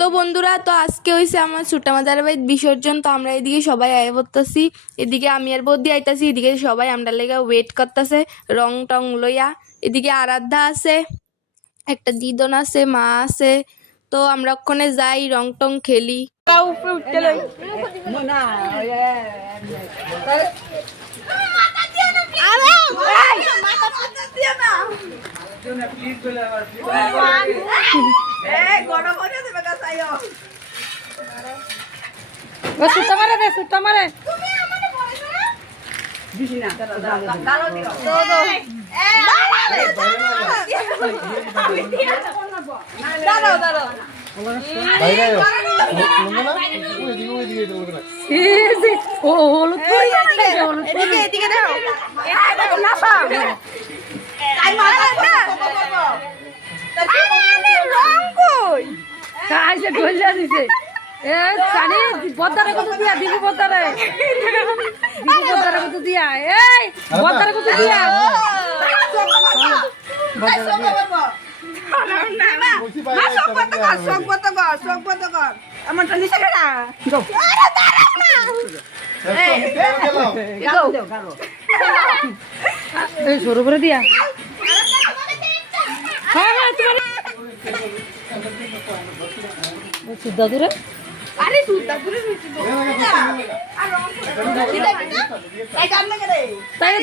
তো বন্ধুরা, তো আজকে হইছে আমার ছোটা মাদার বাড়ির বিসর্জন। তো আমরা এদিকে সবাই আয় পড়তেছি, এদিকে আমি আর বৌদি আইতাছি, এদিকে সবাই আমরা লেগে ওয়েট করতেছে রং টং লইয়া। এদিকে আরাধ্যা আছে, একটা দিদন আছে, মা আছে। তো আমরা ওখানে যাই, রং টং খেলি। সুতা মারে দিছে বদারে কত দিয়া দিবি বদারে কত দিয়া এই বদারে কত দিয়া সরু করে দিয়া সুদ্ধা দূরে আরে সুতা দূরে তাই